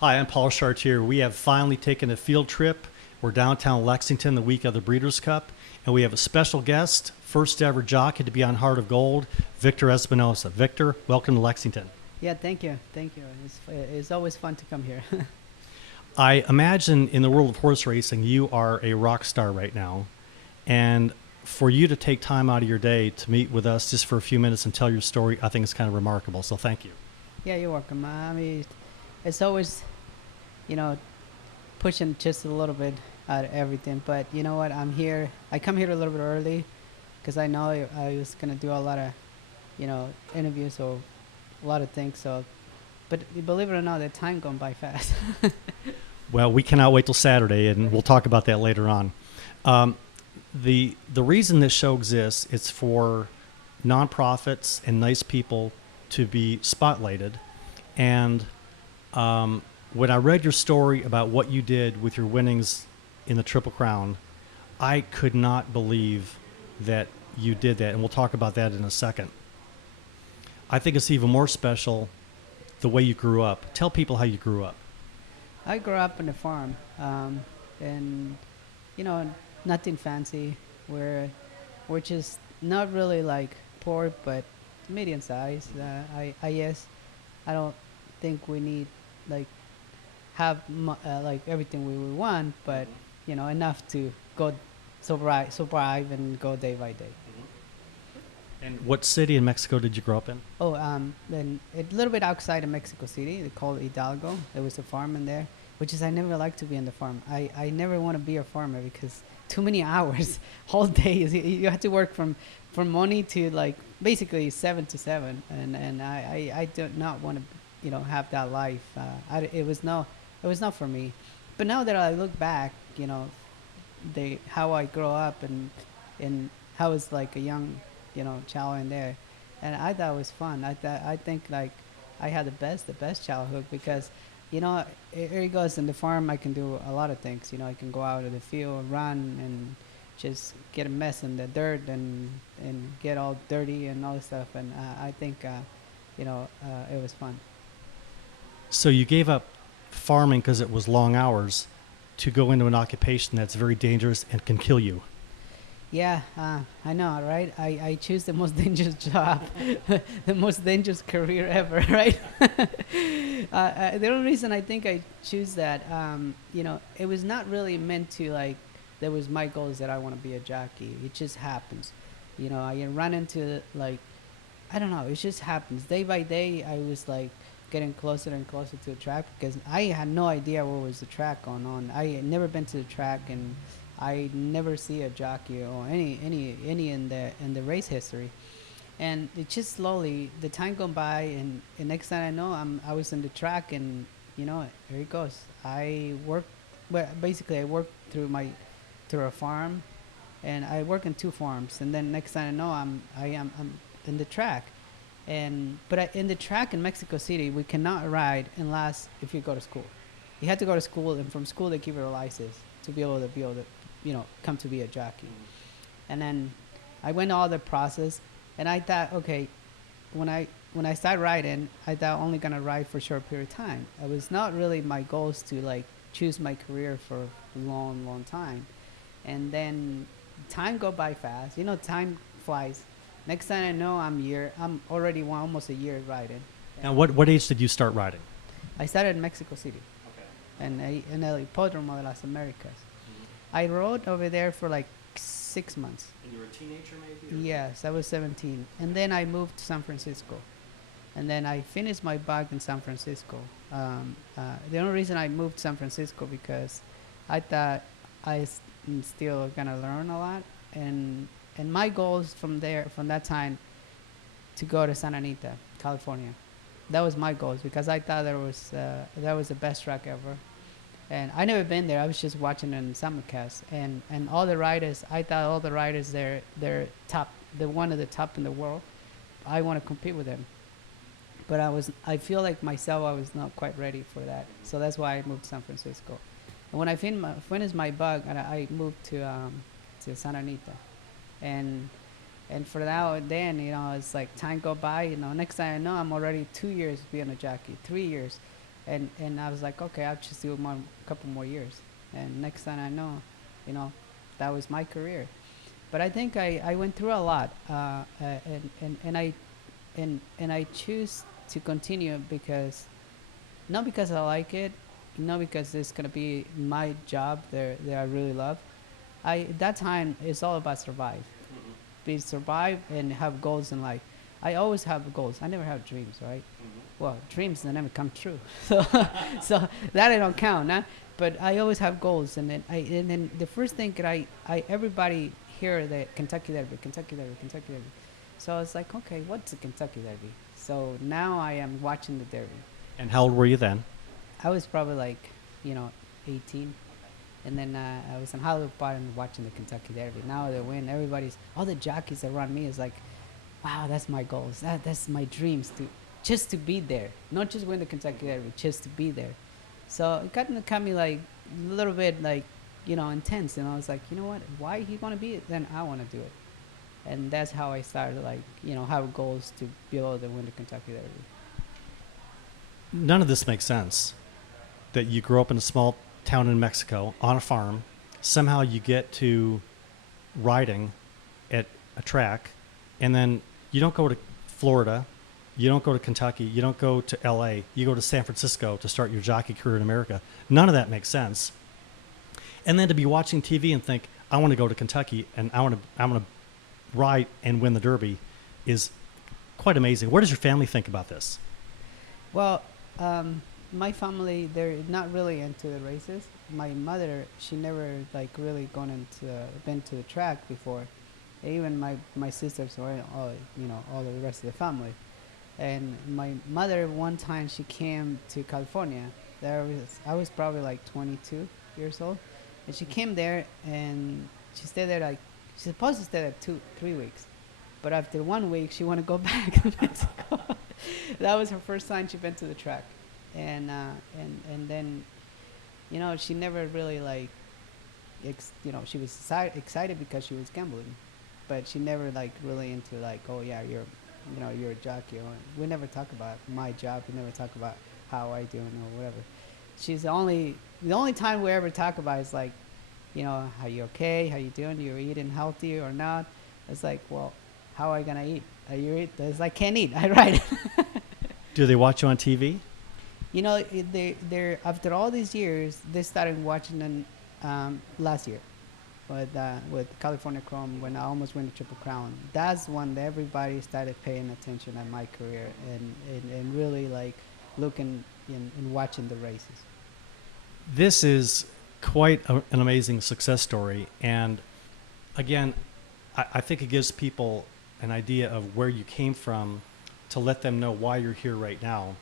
Hi, I'm Paul Chartier. We have finally taken a field trip. We're downtown Lexington the week of the Breeders' Cup, and we have a special guest, first ever jockey to be on Heart of Gold, Victor Espinoza. Victor, welcome to Lexington. Yeah, thank you. Thank you. It's always fun to come here. I imagine in the world of horse racing, you are a rock star right now. And for you to take time out of your day to meet with us just for a few minutes and tell your story, I think is kind of remarkable. So thank you. Yeah, you're welcome. I mean, it's always, you know, pushing just a little bit at everything. But you know what? I'm here. I come here a little bit early because I know I was going to do a lot of, interviews or a lot of things. So, but believe it or not, the time gone by fast. Well, we cannot wait till Saturday, and we'll talk about that later on. The reason this show exists is for nonprofits and nice people to be spotlighted. And when I read your story about what you did with your winnings in the Triple Crown, I could not believe that you did that, and we'll talk about that in a second. I think it's even more special the way you grew up. Tell people how you grew up. I grew up on a farm, and nothing fancy. We're just not really like poor, but medium size. I guess I don't think we need like like everything we want, but enough to go survive and go day by day. And what city in Mexico did you grow up in? Oh, then a little bit outside of Mexico City, they call it Hidalgo. There was a farm in there, which is I never liked to be in the farm. I never want to be a farmer because too many hours, whole days. You have to work from morning to like basically 7 to 7, and I do not want to have that life. It was not for me. But now that I look back, how I grow up and how it's like a young child in there, and I thought it was fun. I think like I had the best childhood because here it goes in the farm. I can do a lot of things. I can go out of the field, run, and just get a mess in the dirt and get all dirty and all this stuff. And I think it was fun. So you gave up farming because it was long hours to go into an occupation that's very dangerous and can kill you. Yeah, I know, right? I choose the most dangerous job, the most dangerous career ever, right? The only reason I think I choose that, it was not really meant to like, there was my goal is that I want to be a jockey. It just happens. I run into like, I don't know, it just happens. Day by day, I was like getting closer and closer to the track because I had no idea what was the track going on. I had never been to the track and I never see a jockey or any in the race history, and it just slowly the time gone by, and the next time I know I was in the track, and here it goes. I work, well, basically I work through a farm, and I work in two farms, and then next time I know I'm in the track, but in the track in Mexico City we cannot ride unless if you go to school. You have to go to school, and from school they give you a license to be able to come to be a jockey. And then I went all the process, and I thought, okay, when I started riding, I thought only gonna ride for a short period of time. It was not really my goals to like choose my career for a long time. And then time go by fast. Time flies. Next time I know, I'm already almost a year riding. Now, what age did you start riding? I started in Mexico City, and in El Hipódromo de las Americas. I rode over there for like 6 months. And you were a teenager maybe? Yes, I was 17. And then I moved to San Francisco. And then I finished my bug in San Francisco. The only reason I moved to San Francisco because I thought I'm still going to learn a lot. And my goals from that time, to go to Santa Anita, California. That was my goals because I thought that was the best track ever. And I never been there. I was just watching in simulcast, and all the riders. I thought all the riders they're top. They're one of the top in the world. I want to compete with them, but I feel like myself. I was not quite ready for that. So that's why I moved to San Francisco. And when I finished my bug, and I moved to Santa Anita, and for now and then, it's like time go by. Next time I know, I'm already 2 years being a jockey, 3 years. and I was like, okay, I'll just do a couple more years, and next time I know, you know, that was my career. But I think I went through a lot, and I choose to continue because not because I like it, not because it's gonna be my job that I really love. That time it's all about survive, be survive and have goals in life. I always have goals. I never have dreams, right? Well, dreams that never come true. So, so that I don't count, nah? But I always have goals, and then the first thing that I everybody hear that Kentucky Derby, Kentucky Derby, Kentucky Derby. So I was like, okay, what's a Kentucky Derby? So now I am watching the Derby. And how old were you then? I was probably like, 18. And then I was in Hollywood Park and watching the Kentucky Derby. Now they win. All the jockeys around me is like, wow, that's my goals. That's my dreams just to be there. Not just win the Kentucky Derby, just to be there. So it kind of got me like a little bit like, intense. And I was like, you know what? Why he want to be it? Then I want to do it. And that's how I started like, have goals to be able to win the Kentucky Derby. None of this makes sense. That you grew up in a small town in Mexico on a farm. Somehow you get to riding at a track, and then you don't go to Florida, you don't go to Kentucky, you don't go to LA, you go to San Francisco to start your jockey career in America. None of that makes sense. And then to be watching TV and think, I want to go to Kentucky and I want to ride and win the Derby is quite amazing. Where does your family think about this? Well, my family, they're not really into the races. My mother, she never like really been to the track before. Even my sisters or all the rest of the family. And my mother, one time she came to California. I was probably like 22 years old, and she came there and she stayed there like she's supposed to stay there 3 weeks, but after 1 week she wanted to go back to Mexico. That was her first time she'd been to the track, and then, she never really like, she was excited because she was gambling, but she never like really into like, oh yeah, you're a jockey. Or we never talk about my job. We never talk about how I do or whatever. The only time we ever talk about is like, how you okay? How you doing? You eating healthy or not? It's like, well, how are I gonna eat? You eat? It's like, can't eat. I write. Do they watch you on TV? They're after all these years, they started watching them last year with California Chrome when I almost won the Triple Crown. That's when everybody started paying attention at my career and really like looking and watching the races. This is quite an amazing success story. And again, I think it gives people an idea of where you came from to let them know why you're here right now.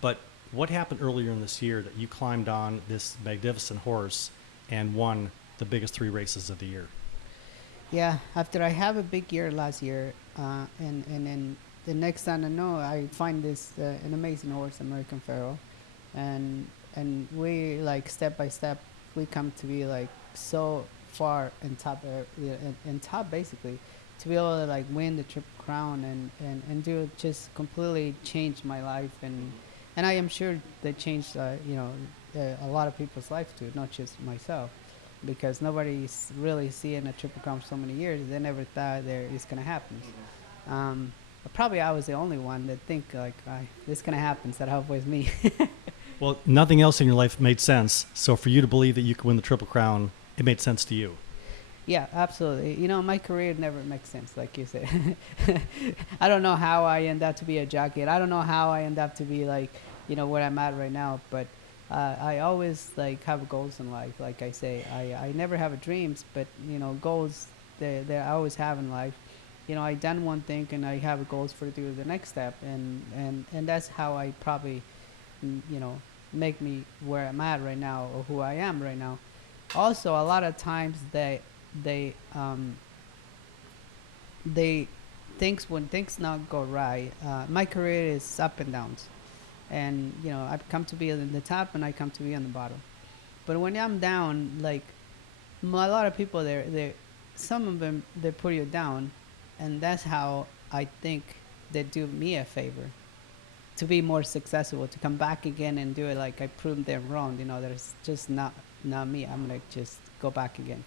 But what happened earlier in this year that you climbed on this magnificent horse and won the biggest 3 races of the year? Yeah, after I have a big year last year, and then the next time I know, I find this an amazing horse, American Pharoah, and we like step by step we come to be like so far in top basically to be able to like win the Triple Crown and do just completely change my life and I am sure that changed a lot of people's life too, not just myself, because nobody's really seeing a Triple Crown for so many years. They never thought it's gonna happen. But probably I was the only one that think like this gonna happen. So that helped with me. Well, nothing else in your life made sense. So for you to believe that you could win the Triple Crown, it made sense to you. Yeah, absolutely. My career never makes sense, like you said. I don't know how I end up to be a jockey. I don't know how I end up to be like, where I'm at right now. But I always like have goals in life. Like I say, I never have dreams, but goals that I always have in life. I done one thing and I have goals for to do the next step, and that's how I probably, make me where I'm at right now or who I am right now. Also, a lot of times they things when things not go right. My career is up and downs, and I've come to be in the top and I come to be on the bottom. But when I'm down, like a lot of people, some of them they put you down, and that's how I think they do me a favor. to be more successful, to come back again and do it like I proved them wrong. You know, there's just not me. I'm gonna just go back again.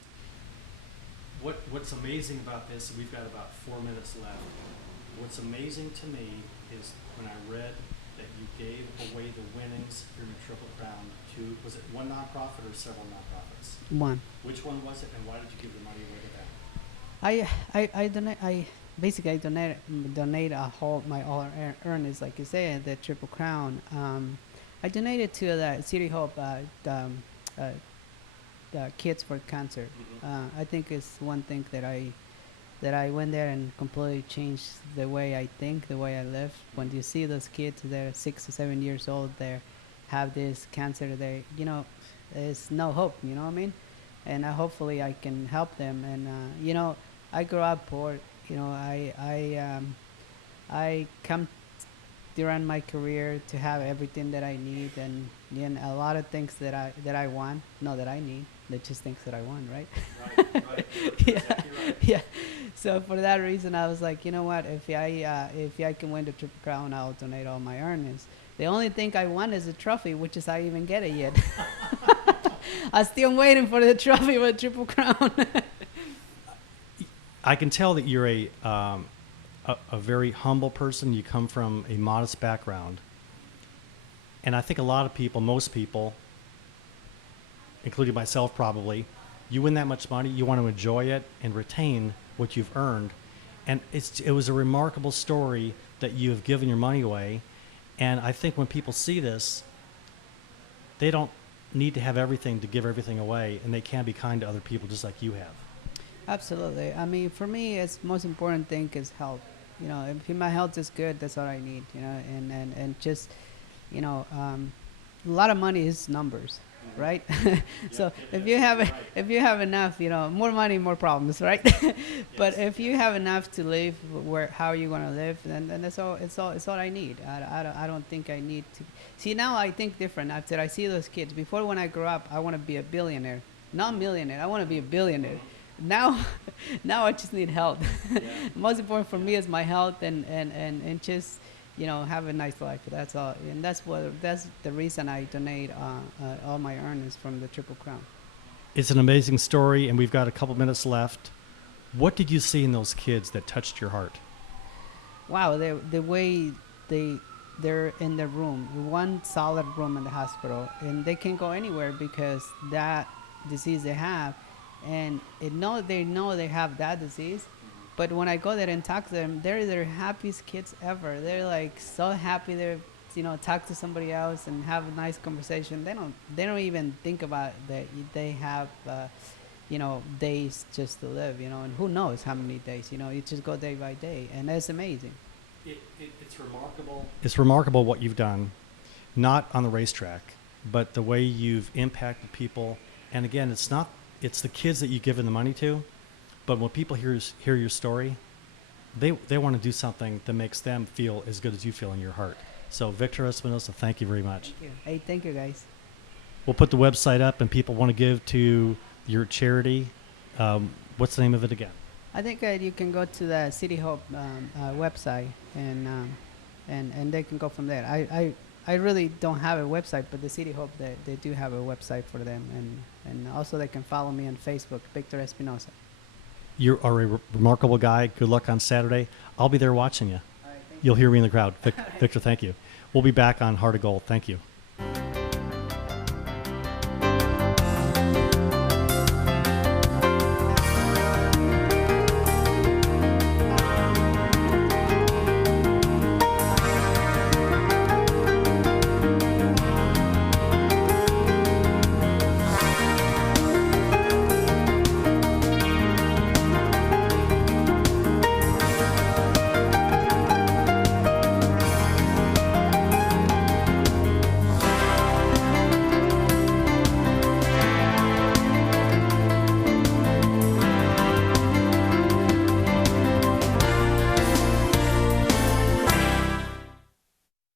What's amazing about this, we've got about 4 minutes left. What's amazing to me is when I read that you gave away the winnings from your Triple Crown to, was it one nonprofit or several nonprofits? One. Which one was it, and why did you give the money away to them? I donate. I basically donate my all earnings, like you say, the Triple Crown. I donated to the City Hope, the Kids for Cancer. I think it's one thing that I went there and completely changed the way I think, the way I live. When you see those kids, they're 6 or 7 years old, they have this cancer, there's no hope, you know what I mean? And hopefully I can help them. And I grew up poor. I come during my career to have everything that I need, and a lot of things that I want, not that I need. They're just things that I want, right? Right. Yeah, Exactly right. yeah. So for that reason, I was like, you know what? If I can win the Triple Crown, I'll donate all my earnings. The only thing I want is a trophy, which is I even get it yet. I'm still waiting for the trophy with Triple Crown. I can tell that you're a very humble person. You come from a modest background. And I think a lot of people, most people, including myself probably, you win that much money, you want to enjoy it and retain what you've earned. And it was a remarkable story that you have given your money away. And I think when people see this, they don't need to have everything to give everything away, and they can be kind to other people just like you have. Absolutely. I mean, for me, it's most important thing is health. You know, if my health is good, that's all I need. You know, and just, a lot of money is numbers, right? So if you have enough, more money, more problems, right? But if you have enough to live how you want to live, then that's all. It's all I need. I don't think I need to. See, now I think different. After I see those kids, before when I grew up, I want to be a billionaire, not a millionaire. I want to be a billionaire. Now I just need health. Most important for me is my health and just have a nice life. That's all, and that's the reason I donate all my earnings from the Triple Crown. It's an amazing story, and we've got a couple minutes left. What did you see in those kids that touched your heart? Wow, the way they're in their room, one solid room in the hospital, and they can't go anywhere because that disease they have. And they know they have that disease, but when I go there and talk to them, they're the happiest kids ever. They're like so happy. They're talk to somebody else and have a nice conversation. They don't even think about that they have days just to live. And who knows how many days. You just go day by day, and it's amazing. It's remarkable. It's remarkable what you've done, not on the racetrack, but the way you've impacted people. And again, it's the kids that you've given the money to, but when people hear your story, they want to do something that makes them feel as good as you feel in your heart. So Victor Espinoza, thank you very much. Thank you. Hey, thank you, guys. We'll put the website up, and people want to give to your charity. What's the name of it again? I think you can go to the City Hope website, and they can go from there. I really don't have a website, but the City Hope, they do have a website for them. And also they can follow me on Facebook, Victor Espinoza. You are a remarkable guy. Good luck on Saturday. I'll be there watching you. All right, You'll hear me in the crowd. Victor, thank you. We'll be back on Heart of Gold. Thank you.